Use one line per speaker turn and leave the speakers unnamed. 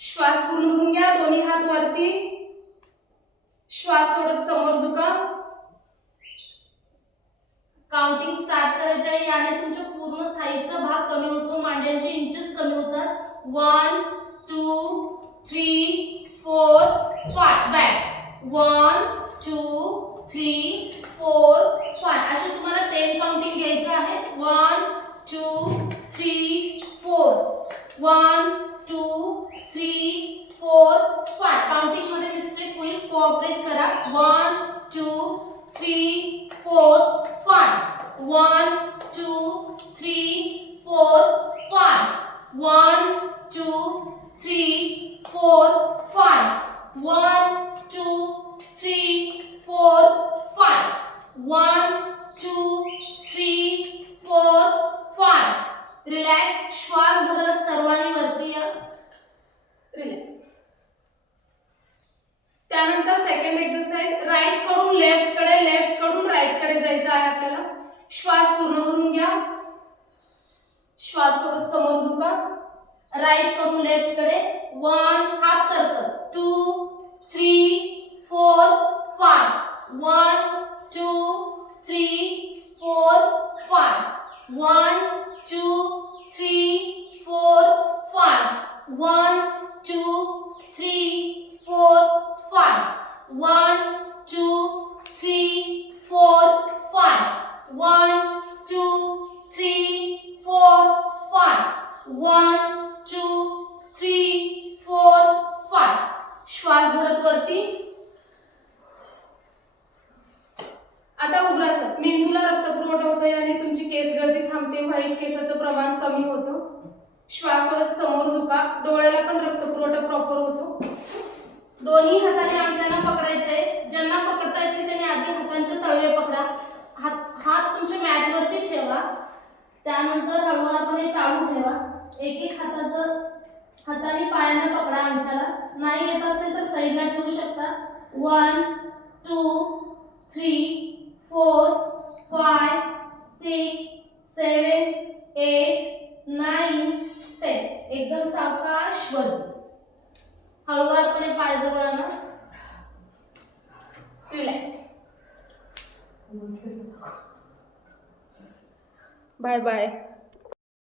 श्वास पूर्ण भरून घ्या. दोन्ही हात वरती. श्वास सोडत समोर झुका. काउंटिंग स्टार्ट करायचे आहे याने तुमच्या पूर्ण थाईचा भाग कमी होतो. मांड्यांचे इंचेस कमी होतात. One two three four five back one two three four five असे तुम्हाला टेन काउंटिंग घ्यायचं आहे. One two three four one two three four five काउंटिंगमध्ये mistake होईल. कोऑपरेट करा. One two three four five one two three four five one two three four five one two three four five one two three four five relax श्वास भरत सर्वांनी वरती या relax त्यानंतर second exercise राईटकडून लेफ्टकडे लेफ्टकडून राईटकडे जायचं आहे आपल्याला. श्वास पूर्ण भरून घ्या. श्वास सोडत समोर झुका. राईटकडून लेफ्टकडे. One half circle two three four five one two three four five one two three four five one आता उग्रासन मेंदूला रक्तपुरवठा होतो याने तुमची केस गर्दी थांबते. व्हाईट केसाचं प्रमाण कमी होतं. श्वास समोर झुका. डोळ्याला पण रक्तपुरवठा प्रॉपर होतो. दोन्ही हाताने आपल्याला पकडायचंय. ज्यांना पकडता येते त्यांनी आधी हातांचे तळवे पकडा. हात हात तुमच्या मॅटवरती ठेवा. त्यानंतर हळूवारपणे टाळू ठेवा. एक एक हाताचं हाताने पायाने पकडा अंगठ्याला नाही येत असेल तर साईडला ठेवू शकता. One two three four five six seven eight nine ten एकदम सावकाश वरती. हळूवारपणे पाय जवळ आणा. Relax bye bye